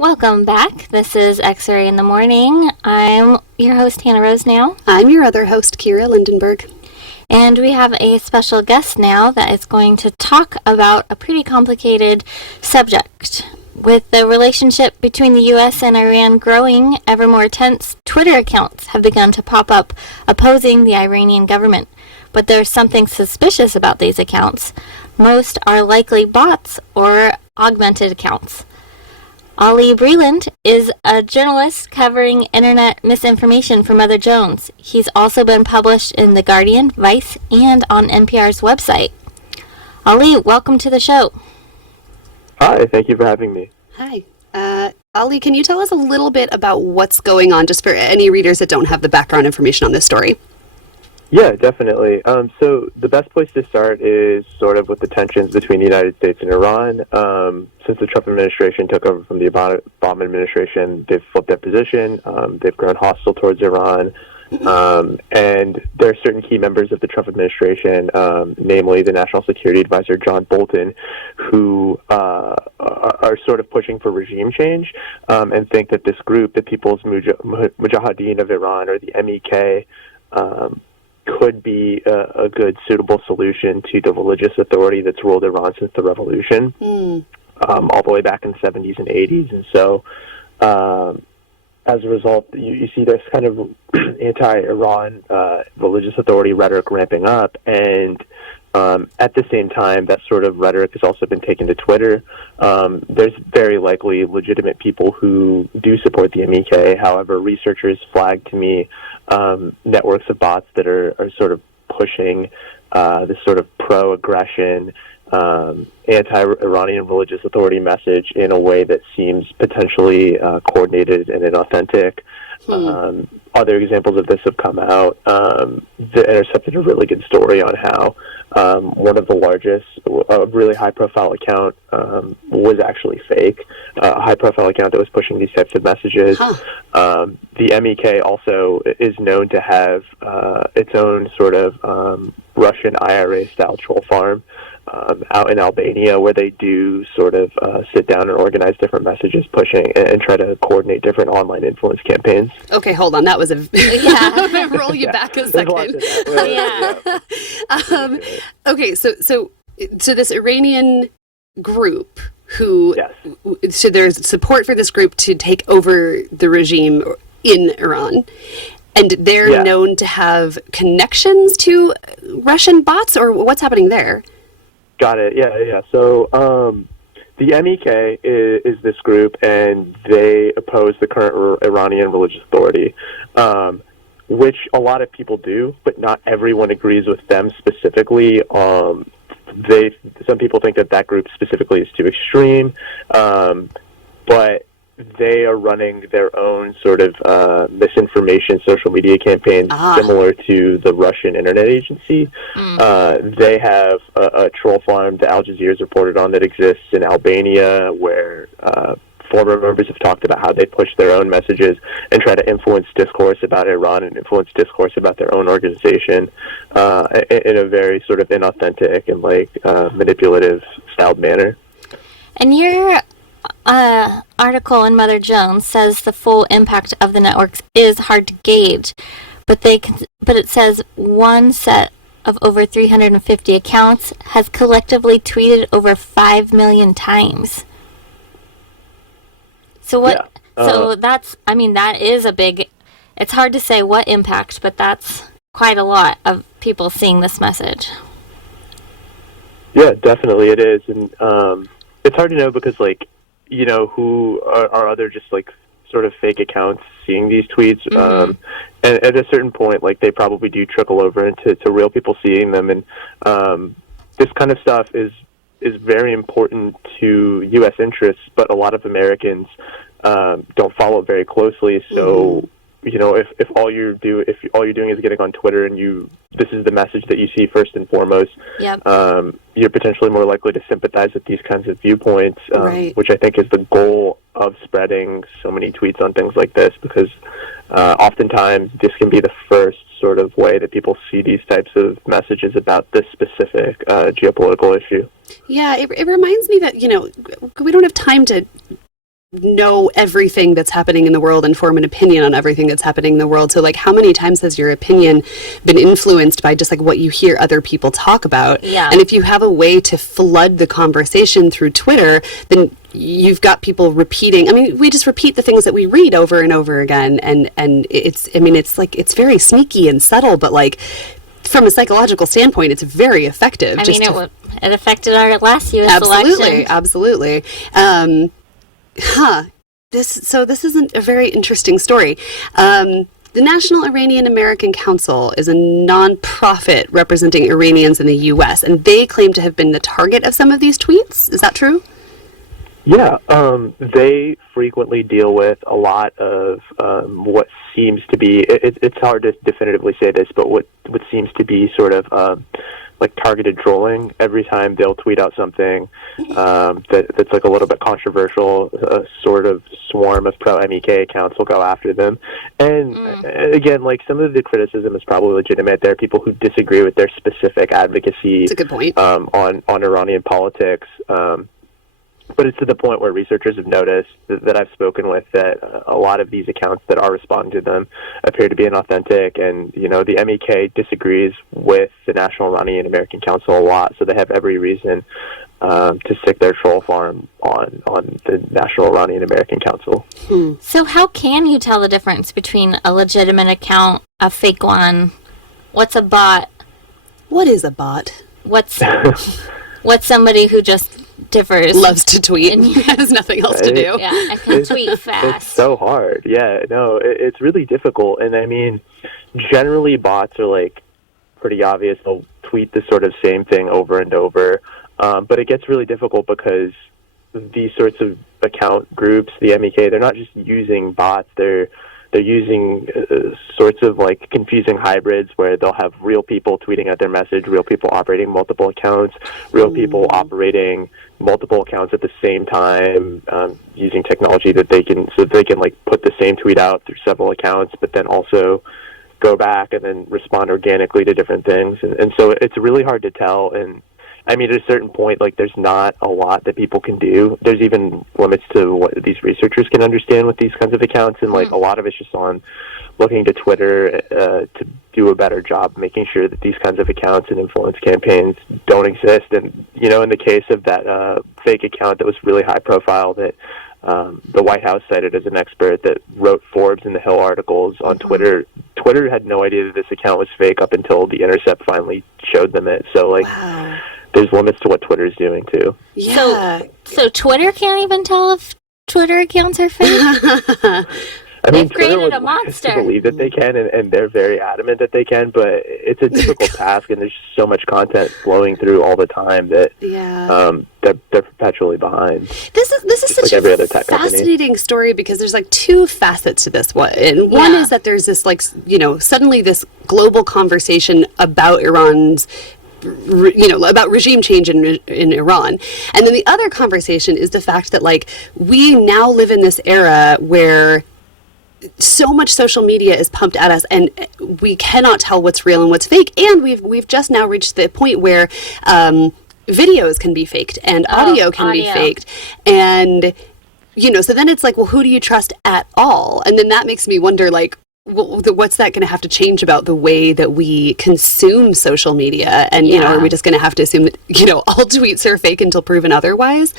Welcome back. This is XRAY in the Morning. I'm your host, Hannah Rose now. I'm your other host, Kira Lindenberg. And we have a special guest now that is going to talk about a pretty complicated subject. With the relationship between the U.S. and Iran growing ever more tense, Twitter accounts have begun to pop up opposing the Iranian government. But there's something suspicious about these accounts. Most are likely bots or augmented accounts. Ali Breland is a journalist covering internet misinformation for Mother Jones. He's also been published in The Guardian, Vice, and on NPR's website. Ali, welcome to the show. Hi, thank you for having me. Hi. Ali, can you tell us a little bit about what's going on, just for any readers that don't have the background information on this story? Yeah, definitely. So the best place to start is sort of with the tensions between the United States and Iran. Since the Trump administration took over from the Obama administration, they've flipped their position. They've grown hostile towards Iran. And there are certain key members of the Trump administration, namely the National Security Advisor John Bolton, who are sort of pushing for regime change and think that this group, the People's Mujahideen of Iran, or the MEK, could be a good, suitable solution to the religious authority that's ruled Iran since the revolution, all the way back in the 70s and 80s. And so, as a result, you see this kind of anti-Iran religious authority rhetoric ramping up, and at the same time, that sort of rhetoric has also been taken to Twitter. There's very likely legitimate people who do support the MEK. However, researchers flagged to me networks of bots that are sort of pushing this sort of pro-aggression, anti-Iranian religious authority message in a way that seems potentially coordinated and inauthentic. Other examples of this have come out. The Intercept did a really good story on how one of the largest, a really high-profile account was actually fake, a high-profile account that was pushing these types of messages. The MEK also is known to have its own sort of Russian IRA-style troll farm out in Albania, where they do sort of sit down and organize different messages pushing and try to coordinate different online influence campaigns. Okay, hold on. That was a... Yeah, roll you back a second. Okay, so this Iranian group who... Yes. So there's support for this group to take over the regime in Iran. And they're known to have connections to Russian bots, or what's happening there? Got it. Yeah. So the MEK is this group, and they oppose the current Iranian religious authority, which a lot of people do, but not everyone agrees with them specifically. Some people think that group specifically is too extreme, but they are running their own sort of misinformation social media campaigns similar to the Russian Internet Agency. They have a troll farm that Al Jazeera's reported on that exists in Albania, where former members have talked about how they push their own messages and try to influence discourse about Iran and influence discourse about their own organization in a very sort of inauthentic and manipulative styled manner. And your article in Mother Jones says the full impact of the networks is hard to gauge, but it says one set of over 350 accounts has collectively tweeted over 5 million times. So what? So that is a big. It's hard to say what impact, but that's quite a lot of people seeing this message. Yeah, definitely it is, and it's hard to know because who are other just sort of fake accounts seeing these tweets, and at a certain point, they probably do trickle over into real people seeing them, and this kind of stuff is very important to U.S. interests, but a lot of Americans don't follow it very closely. So, if all you're doing is getting on Twitter and this is the message that you see first and foremost, you're potentially more likely to sympathize with these kinds of viewpoints, which I think is the goal of spreading so many tweets on things like this, because oftentimes this can be the first sort of way that people see these types of messages about this specific geopolitical issue. Yeah, it reminds me that, we don't have time to know everything that's happening in the world and form an opinion on everything that's happening in the world. So like, how many times has your opinion been influenced by just like what you hear other people talk about? Yeah. And if you have a way to flood the conversation through Twitter, then you've got people repeating. I mean, we just repeat the things that we read over and over again. And it's like, it's very sneaky and subtle, but like from a psychological standpoint, it's very effective. I mean, it affected our last U.S. election. Absolutely. This isn't a very interesting story. The National Iranian American Council is a non-profit representing Iranians in the U.S., and they claim to have been the target of some of these tweets. Is that true? Yeah, they frequently deal with a lot of what seems to be, it's hard to definitively say this, but what seems to be sort of like targeted trolling. Every time they'll tweet out something that's like a little bit controversial, a sort of swarm of pro-MEK accounts will go after them. And again, like some of the criticism is probably legitimate. There are people who disagree with their specific advocacy. That's a good point. On Iranian politics. But it's to the point where researchers have noticed that I've spoken with that a lot of these accounts that are responding to them appear to be inauthentic. And, you know, the MEK disagrees with the National Iranian American Council a lot, so they have every reason to stick their troll farm on the National Iranian American Council. So how can you tell the difference between a legitimate account, a fake one? What's a bot? What is a bot? What's somebody who just differs? Loves to tweet and has nothing else to do. Yeah, I can tweet fast. It's so hard. Yeah, no, it's really difficult. And I mean, generally bots are like pretty obvious. They'll tweet the sort of same thing over and over. But it gets really difficult because these sorts of account groups, the MEK, they're not just using bots. They're using sorts of like confusing hybrids where they'll have real people tweeting out their message, real people operating multiple accounts, real people operating multiple accounts at the same time, using technology that they can like put the same tweet out through several accounts, but then also go back and then respond organically to different things. And so it's really hard to tell. And I mean, at a certain point, like, there's not a lot that people can do. There's even limits to what these researchers can understand with these kinds of accounts, and, like, a lot of it's just on looking to Twitter to do a better job making sure that these kinds of accounts and influence campaigns don't exist. And, you know, in the case of that fake account that was really high profile that the White House cited as an expert that wrote Forbes and The Hill articles on Twitter, Twitter had no idea that this account was fake up until The Intercept finally showed them it. So, like... Wow. There's limits to what Twitter's doing, too. Yeah. So Twitter can't even tell if Twitter accounts are fake? I mean, They've created Twitter a monster. believe that they can, and they're very adamant that they can, but it's a difficult task, and there's just so much content flowing through all the time that they're perpetually behind. This is such like a fascinating story because there's like two facets to this one. And one is that there's this, like, you know, suddenly this global conversation about Iran's, you know, about regime change in Iran. And then the other conversation is the fact that, like, we now live in this era where so much social media is pumped at us and we cannot tell what's real and what's fake. And we've just now reached the point where videos can be faked and audio can be faked. And, you know, so then it's like, well, who do you trust at all? And then that makes me wonder, like, what's that going to have to change about the way that we consume social media? And, you know, are we just going to have to assume that, you know, all tweets are fake until proven otherwise?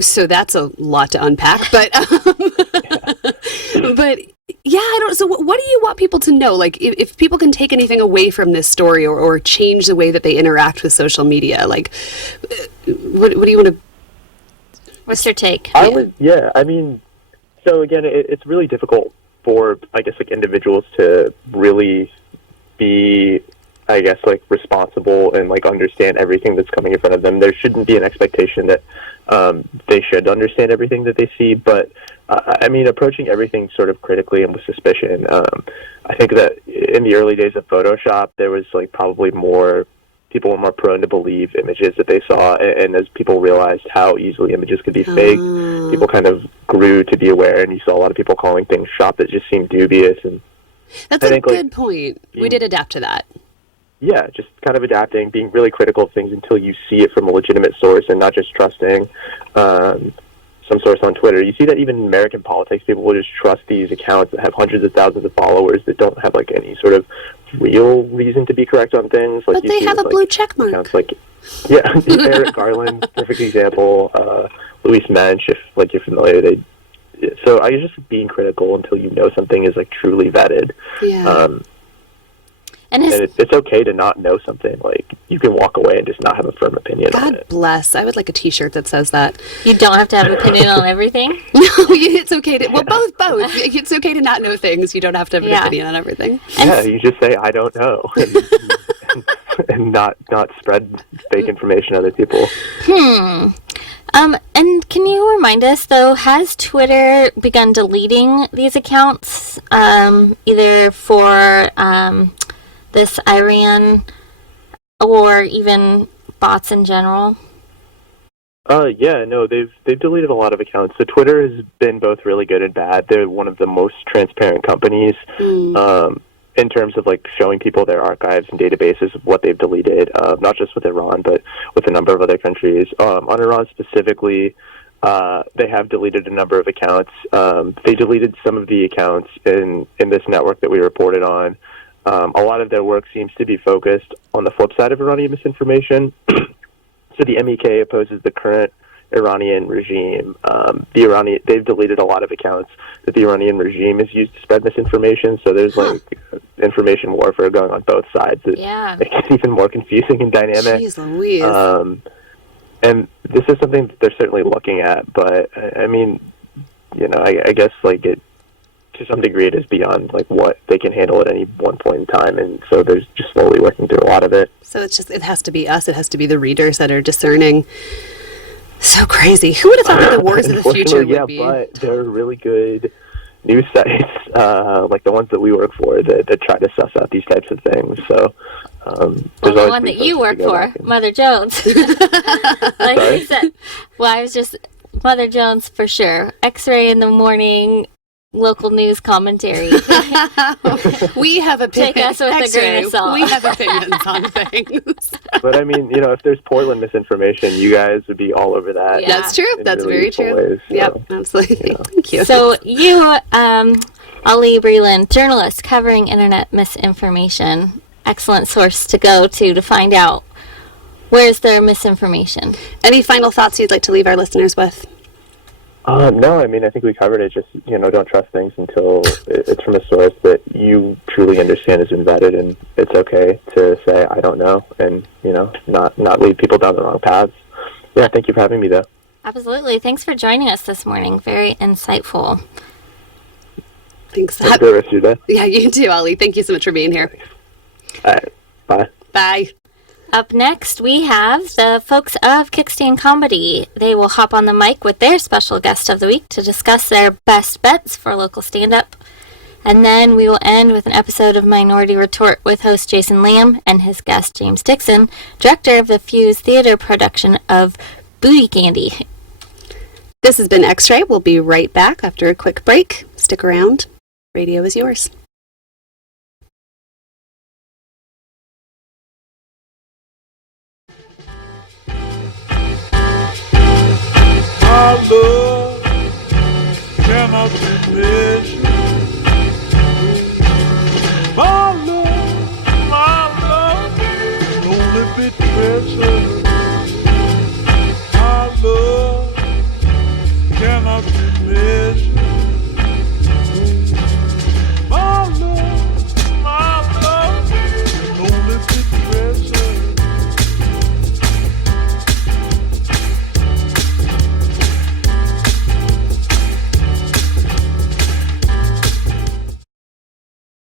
So that's a lot to unpack, but yeah, I don't. So what do you want people to know? Like, if people can take anything away from this story or change the way that they interact with social media, like, what do you want to? What's your take? I mean, so again, it's really difficult for, I guess, like, individuals to really be, I guess, like, responsible and, like, understand everything that's coming in front of them. There shouldn't be an expectation that they should understand everything that they see, but I mean, approaching everything sort of critically and with suspicion. I think that in the early days of Photoshop, there was, like, probably people were more prone to believe images that they saw, and as people realized how easily images could be faked, people kind of grew to be aware, and you saw a lot of people calling things shop that just seemed dubious. And that's a good point. We did adapt to that. Yeah, just kind of adapting, being really critical of things until you see it from a legitimate source and not just trusting. some source on Twitter, you see that even in American politics, people will just trust these accounts that have hundreds of thousands of followers that don't have like any sort of real reason to be correct on things. Like but they have a blue check mark. Accounts like, yeah, Eric Garland, perfect example. Luis Mensch, if like you're familiar, so I just being critical until you know something is like truly vetted. Yeah. And it's okay to not know something. Like, you can walk away and just not have a firm opinion on it. God bless. I would like a T-shirt that says that. You don't have to have an opinion on everything? No, it's okay to... Well, both. It's okay to not know things. You don't have to have an opinion on everything. Yeah, you just say, I don't know. And not spread fake information to other people. And can you remind us, though, has Twitter begun deleting these accounts, either for this Iran or even bots in general? Yeah, no, they've deleted a lot of accounts. So Twitter has been both really good and bad. They're one of the most transparent companies in terms of like showing people their archives and databases of what they've deleted, not just with Iran, but with a number of other countries. On Iran specifically, they have deleted a number of accounts. They deleted some of the accounts in this network that we reported on. A lot of their work seems to be focused on the flip side of Iranian misinformation. So the MEK opposes the current Iranian regime. They've deleted a lot of accounts that the Iranian regime has used to spread misinformation. So there's like information warfare going on both sides. It makes it even more confusing and dynamic. Jeez Louise. And this is something that they're certainly looking at. But I mean, I guess like it. To some degree, it is beyond like what they can handle at any one point in time, and so they're just slowly working through a lot of it. So it has to be us. It has to be the readers that are discerning. So crazy. Who would have thought that the wars of the future would be? Yeah, but there are really good news sites, like the ones that we work for, that try to suss out these types of things. So well, the one that you work for, Mother Jones. Like you said, well, I was just Mother Jones for sure. XRAY in the morning. Local news commentary. We have opinions. Take us with a grain of salt. We have opinions on things. But I mean, if there's Portland misinformation, you guys would be all over that. Yeah. That's true. That's really very true. Ways, so, yep, absolutely. Thank you. So you, Ali Breland, journalist covering internet misinformation, excellent source to go to find out where's their misinformation. Any final thoughts you'd like to leave our listeners with? No, I mean, I think we covered it. Just, don't trust things until it's from a source that you truly understand has been vetted, and it's okay to say, I don't know, and, not lead people down the wrong paths. Yeah, thank you for having me, though. Absolutely. Thanks for joining us this morning. Very insightful. Thanks. Have a good rest of your day. Yeah, you too, Ali. Thank you so much for being here. All right. Bye. Bye. Up next, we have the folks of Kickstand Comedy. They will hop on the mic with their special guest of the week to discuss their best bets for local stand-up. And then we will end with an episode of Minority Retort with host Jason Lamb and his guest James Dixon, director of the Fuse Theater production of Booty Candy. This has been X-Ray. We'll be right back after a quick break. Stick around. Radio is yours. My love cannot be measured. My love can only be treasured. My love cannot be